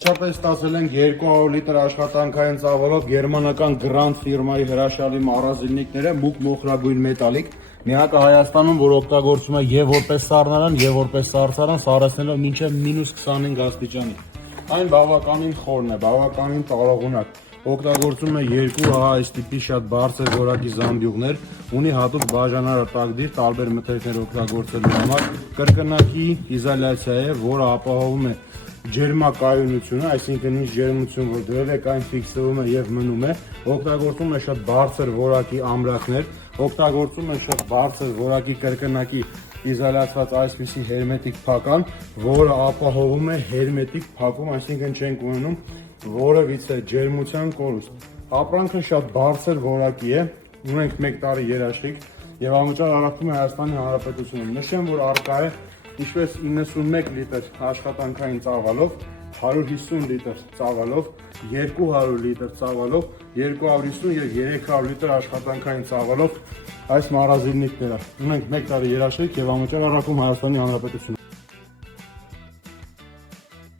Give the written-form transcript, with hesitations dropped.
Չապես ստացել ենք 200 լիտր աշխատանքային ծավալով գերմանական Grand ֆիրմայի հրաշալի մառազիլնիկները, մուգ մոխրագույն մետալիկ, միակը Հայաստանում, որ օգտագործում է եւ որպես սառնարան, եւ որպես սառցարան, սառեցնելով մինչեւ -25 աստիճանի։ Այն բավականին խորն է, բավականին տարողունակ։ Օգտագործում է երկու այս տիպի շատ բարձր որակի զամբյուղներ, ունի հատուկ բաժանարար տակդիր տարբեր մթերքներ օգտագործելու համար, կրկնակի իզոլյացիա է, որը ապահովում է ջերմակայունությունը, այսինքն ինչ ջերմություն որ դրել եք այն ֆիքսվում է եւ մնում է, օգտագործում է շատ բարձր որակի ամրակներ, օգտագործում է շատ բարձր որակի կրկնակի իզոլացված այսպիսի հերմետիկ փական, որը ապահովում է հերմետիկ փակում, այսինքն չենք ունենում որևիցե ջերմության կորուստ։ Ապրանքը շատ բարձր որակի է, ունենք 1 տարի երաշխիք եւ անվճար առաքվում է Հայաստանի Հանրապետությունում։ Նշեմ, որ առկա է ինչպես 91 լիտր աշխատանքային ծավալով, 150 լիտր ծավալով, 200 լիտր ծավալով, 250 եւ 300 լիտր աշխատանքային ծավալով այս մառազիլնիկները։ Ունենք 1 տարի երաշխիք եւ անվճար առաքվում Հայաստանի Հանրապետությունում։